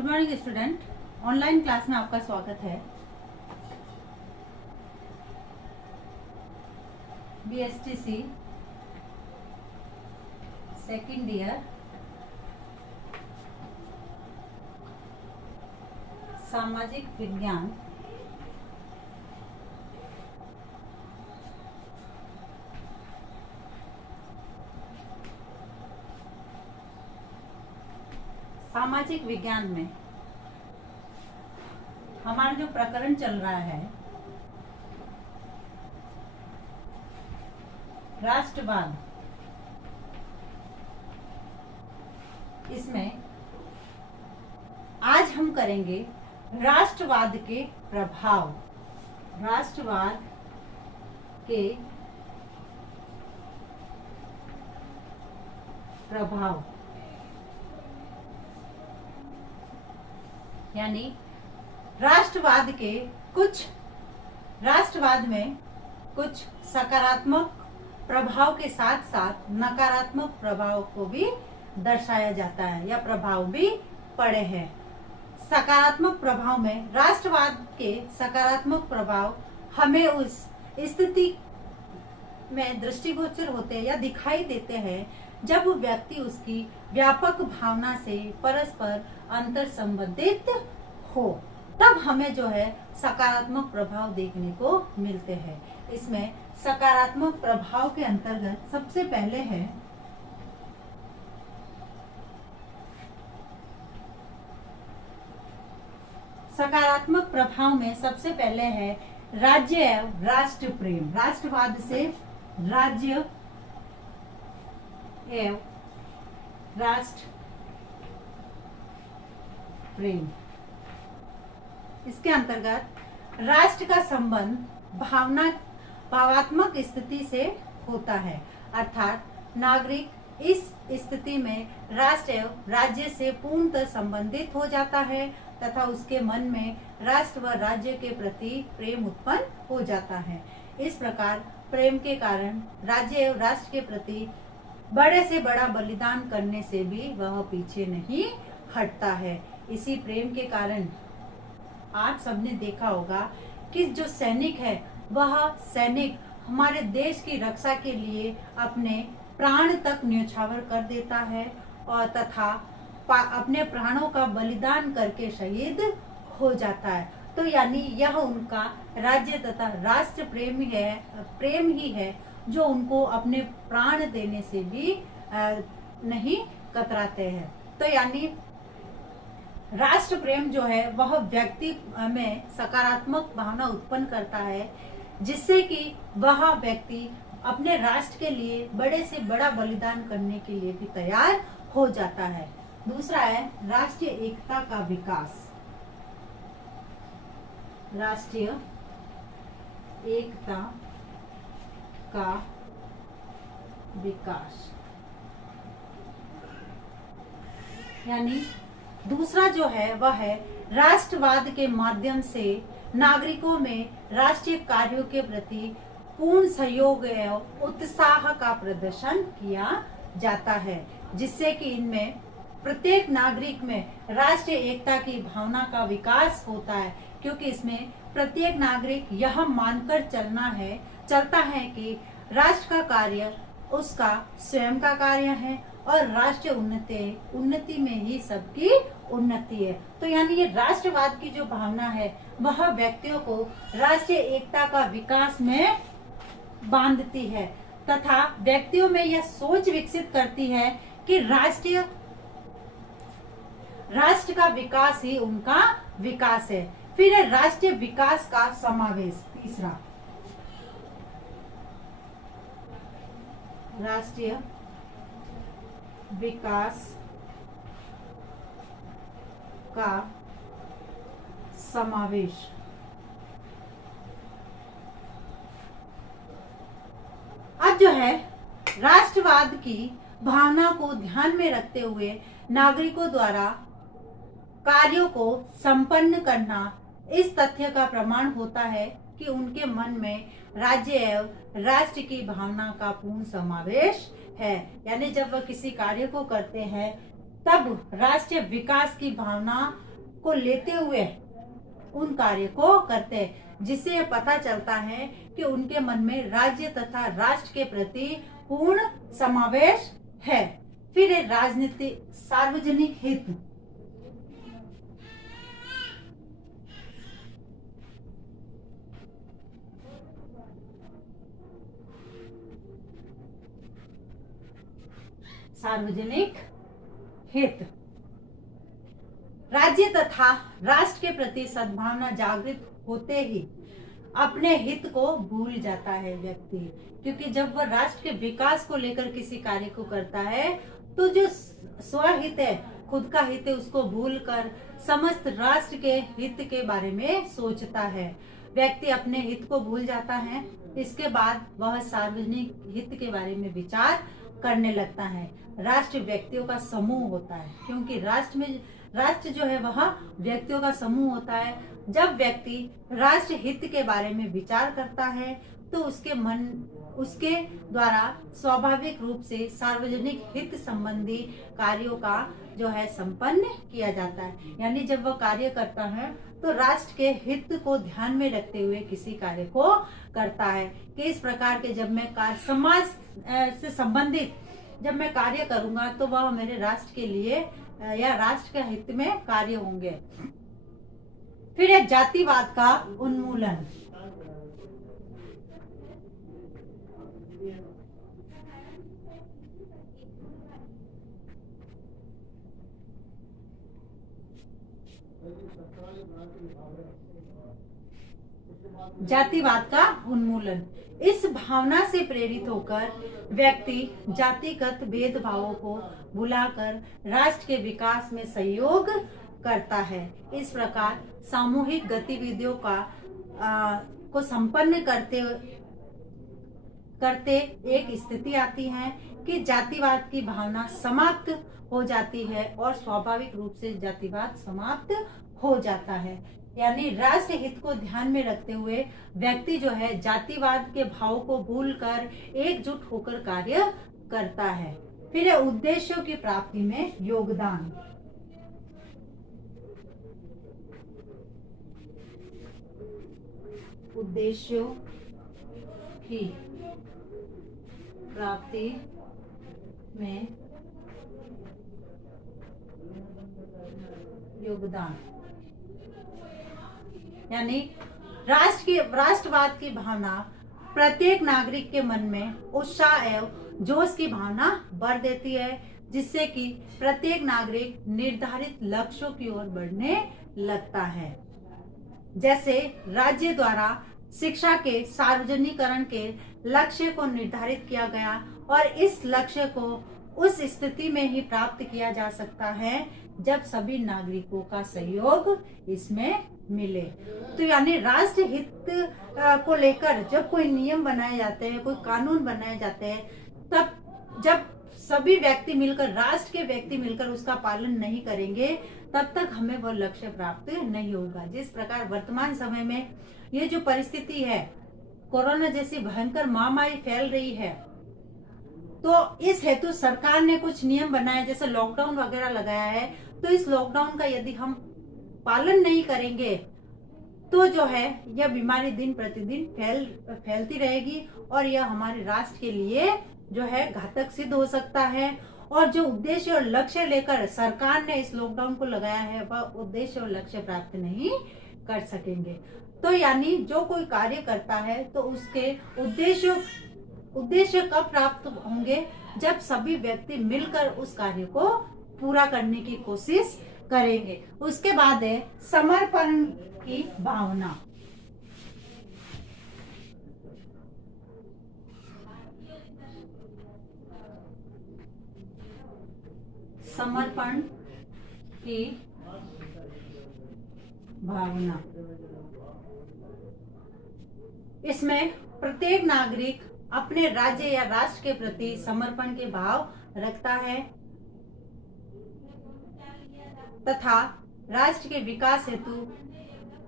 Good morning student. Online class में आपका स्वागत है। BSTC सेकेंड ईयर सामाजिक विज्ञान में हमारा जो प्रकरण चल रहा है राष्ट्रवाद, इसमें आज हम करेंगे राष्ट्रवाद के प्रभाव। राष्ट्रवाद के प्रभाव यानी राष्ट्रवाद में कुछ सकारात्मक प्रभाव के साथ साथ नकारात्मक प्रभाव को भी दर्शाया जाता है या प्रभाव भी पड़े हैं। सकारात्मक प्रभाव में राष्ट्रवाद के सकारात्मक प्रभाव हमें उस स्थिति में दृष्टिगोचर होते या दिखाई देते हैं जब व्यक्ति उसकी व्यापक भावना से परस्पर अंतर संबंधित हो, तब हमें जो है सकारात्मक प्रभाव देखने को मिलते हैं। इसमें सकारात्मक प्रभाव के अंतर्गत सबसे पहले है सकारात्मक प्रभाव में सबसे पहले है राज्य एवं राष्ट्र प्रेम। राष्ट्रवाद से राज्य एवं राष्ट्र प्रेम, इसके अंतर्गत राष्ट्र का संबंध भावात्मक स्थिति से होता है, अर्थात नागरिक इस स्थिति में राष्ट्र एवं राज्य से पूर्णतः संबंधित हो जाता है तथा उसके मन में राष्ट्र व राज्य के प्रति प्रेम उत्पन्न हो जाता है। इस प्रकार प्रेम के कारण राज्य एवं राष्ट्र के प्रति बड़े से बड़ा बलिदान करने से भी वह पीछे नहीं हटता है। इसी प्रेम के कारण आप सबने देखा होगा कि जो सैनिक है वह सैनिक हमारे देश की रक्षा के लिए अपने प्राण तक न्यौछावर कर देता है और तथा अपने प्राणों का बलिदान करके शहीद हो जाता है। तो यानी यह उनका राज्य तथा राष्ट्र प्रेम ही है जो उनको अपने प्राण देने से भी नहीं कतराते हैं। तो यानी राष्ट्र प्रेम जो है वह व्यक्ति में सकारात्मक भावना उत्पन्न करता है जिससे कि वह व्यक्ति अपने राष्ट्र के लिए बड़े से बड़ा बलिदान करने के लिए भी तैयार हो जाता है। दूसरा है राष्ट्रीय एकता का विकास। राष्ट्रीय एकता का विकास यानी दूसरा जो है वह है राष्ट्रवाद के माध्यम से नागरिकों में राष्ट्रीय कार्यों के प्रति पूर्ण सहयोग एवं उत्साह का प्रदर्शन किया जाता है, जिससे कि इनमें प्रत्येक नागरिक में राष्ट्रीय एकता की भावना का विकास होता है, क्योंकि इसमें प्रत्येक नागरिक यह मानकर चलता है कि राष्ट्र का कार्य उसका स्वयं का कार्य है और राष्ट्रीय उन्नति में ही सबकी उन्नति है। तो यानी ये राष्ट्रवाद की जो भावना है वह व्यक्तियों को राष्ट्रीय एकता का विकास में बांधती है तथा व्यक्तियों में यह सोच विकसित करती है कि राष्ट्र का विकास ही उनका विकास है। फिर है राष्ट्रीय विकास का समावेश। तीसरा राष्ट्रीय विकास का समावेश अब जो है राष्ट्रवाद की भावना को ध्यान में रखते हुए नागरिकों द्वारा कार्यों को संपन्न करना इस तथ्य का प्रमाण होता है कि उनके मन में राज्य एवं राष्ट्र की भावना का पूर्ण समावेश है। यानी जब वह किसी कार्य को करते हैं तब राष्ट्रीय विकास की भावना को लेते हुए उन कार्य को करते हैं, जिससे यह पता चलता है कि उनके मन में राज्य तथा राष्ट्र के प्रति पूर्ण समावेश है। फिर है राजनीति सार्वजनिक हित। सार्वजनिक हित, राज्य तथा राष्ट्र के प्रति सद्भावना जागृत होते ही अपने हित को भूल जाता है व्यक्ति, क्योंकि जब वह राष्ट्र के विकास को लेकर किसी कार्य को करता है तो जो स्वहित है, खुद का हित है, उसको भूलकर समस्त राष्ट्र के हित के बारे में सोचता है। व्यक्ति अपने हित को भूल जाता है, इसके बाद वह सार्वजनिक हित के बारे में विचार करने लगता है। राष्ट्र व्यक्तियों का समूह होता है, क्योंकि राष्ट्र जो है वह व्यक्तियों का समूह होता है। जब व्यक्ति राष्ट्र हित के बारे में विचार करता है तो उसके द्वारा स्वाभाविक रूप से सार्वजनिक हित संबंधी कार्यों का जो है संपन्न किया जाता है। यानी जब वह कार्य करता है तो राष्ट्र के हित को ध्यान में रखते हुए किसी कार्य को करता है कि इस प्रकार के जब मैं समाज से संबंधित जब मैं कार्य करूंगा तो वह मेरे राष्ट्र के लिए या राष्ट्र के हित में कार्य होंगे। फिर है जातिवाद का उन्मूलन। जातिवाद का उन्मूलन, इस भावना से प्रेरित होकर व्यक्ति जातिगत भेदभावों को भुलाकर राष्ट्र के विकास में सहयोग करता है। इस प्रकार सामूहिक गतिविधियों को संपन्न करते एक स्थिति आती है कि जातिवाद की भावना समाप्त हो जाती है और स्वाभाविक रूप से जातिवाद समाप्त हो जाता है। यानी राष्ट्र हित को ध्यान में रखते हुए व्यक्ति जो है जातिवाद के भाव को भूलकर एकजुट होकर कार्य करता है। फिर है उद्देश्यों की प्राप्ति में योगदान। उद्देश्यों की प्राप्ति में योगदान, यानी राष्ट्रवाद की भावना प्रत्येक नागरिक के मन में उत्साह एवं जोश की भावना भर देती है, जिससे कि प्रत्येक नागरिक निर्धारित लक्ष्यों की ओर बढ़ने लगता है। जैसे राज्य द्वारा शिक्षा के सार्वजनिकरण के लक्ष्य को निर्धारित किया गया और इस लक्ष्य को उस स्थिति में ही प्राप्त किया जा सकता है जब सभी नागरिकों का सहयोग इसमें मिले। तो यानी राष्ट्र हित को लेकर जब कोई नियम बनाए जाते हैं, कोई कानून बनाए जाते हैं, तब जब सभी व्यक्ति मिलकर, राष्ट्र के व्यक्ति मिलकर उसका पालन नहीं करेंगे, तब तक हमें वह लक्ष्य प्राप्त नहीं होगा। जिस प्रकार वर्तमान समय में ये जो परिस्थिति है, कोरोना जैसी भयंकर महामारी फैल रही है, तो इस हेतु सरकार ने कुछ नियम बनाए, जैसे लॉकडाउन वगैरह लगाया है। तो इस लॉकडाउन का यदि हम पालन नहीं करेंगे तो जो है यह बीमारी दिन प्रतिदिन फैलती रहेगी और यह हमारे राष्ट्र के लिए जो है घातक सिद्ध हो सकता है। और जो उद्देश्य और लक्ष्य लेकर सरकार ने इस लॉकडाउन को लगाया है, वह उद्देश्य और लक्ष्य प्राप्त नहीं कर सकेंगे। तो यानी जो कोई कार्य करता है तो उसके उद्देश्य कब प्राप्त होंगे, जब सभी व्यक्ति मिलकर उस कार्य को पूरा करने की कोशिश करेंगे। उसके बाद है समर्पण की भावना। समर्पण की भावना, इसमें प्रत्येक नागरिक अपने राज्य या राष्ट्र के प्रति समर्पण के भाव रखता है तथा राष्ट्र के विकास हेतु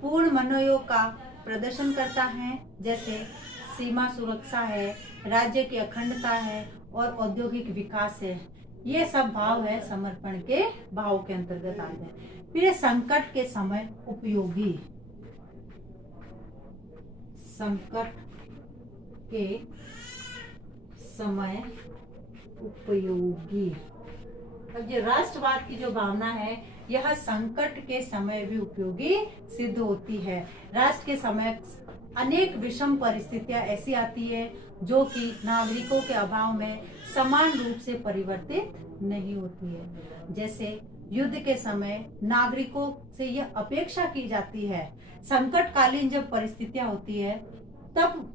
पूर्ण मनोयोग का प्रदर्शन करता है। जैसे सीमा सुरक्षा है, राज्य की अखंडता है और औद्योगिक विकास है। ये सब भाव है समर्पण के भाव के अंतर्गत आते हैं। फिर ये संकट के समय उपयोगी, संकट के समय उपयोगी। अब ये राष्ट्रवाद की जो भावना है यह संकट के समय भी उपयोगी सिद्ध होती है। राष्ट्र के समय अनेक विषम परिस्थितियां ऐसी आती है जो कि नागरिकों के अभाव में समान रूप से परिवर्तित नहीं होती है। जैसे युद्ध के समय नागरिकों से यह अपेक्षा की जाती है, संकटकालीन जब परिस्थितियां होती है तब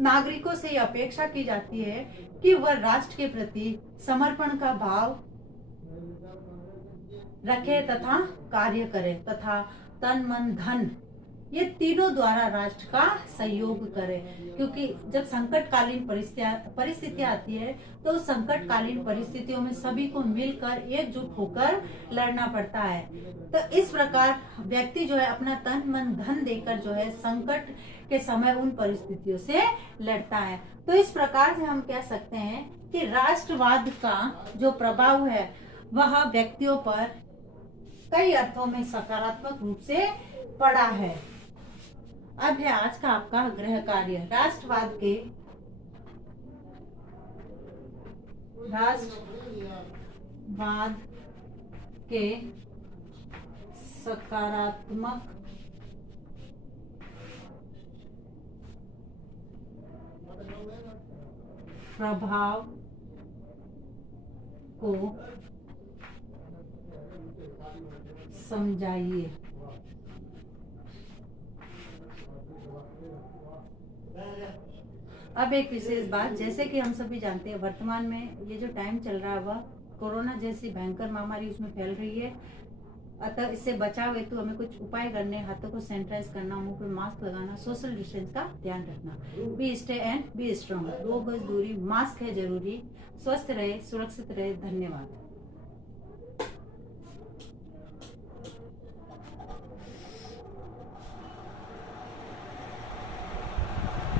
नागरिकों से यह अपेक्षा की जाती है कि वह राष्ट्र के प्रति समर्पण का भाव रखे तथा कार्य करे तथा तन मन धन ये तीनों द्वारा राष्ट्र का सहयोग करे। क्योंकि जब संकटकालीन परिस्थितियां आती है तो उस संकटकालीन परिस्थितियों में सभी को मिलकर एकजुट होकर लड़ना पड़ता है। तो इस प्रकार व्यक्ति जो है अपना तन मन धन देकर जो है संकट के समय उन परिस्थितियों से लड़ता है। तो इस प्रकार से हम कह सकते हैं कि राष्ट्रवाद का जो प्रभाव है वह व्यक्तियों पर कई अर्थों में सकारात्मक रूप से पड़ा है। अब है आज का आपका गृह कार्य, राष्ट्रवाद के सकारात्मक प्रभाव को समझाइए। अब एक विशेष बात, जैसे कि हम सभी जानते हैं वर्तमान में ये जो टाइम चल रहा है वह कोरोना जैसी भयंकर महामारी उसमें फैल रही है। अतः इससे बचाव हेतु हमें कुछ उपाय करने, हाथों को सैनिटाइज करना, मुंह पे मास्क लगाना, सोशल डिस्टेंस का ध्यान रखना। Be stay and be strong. 2 गज दूरी, मास्क है जरूरी। स्वस्थ रहे, सुरक्षित रहे। धन्यवाद।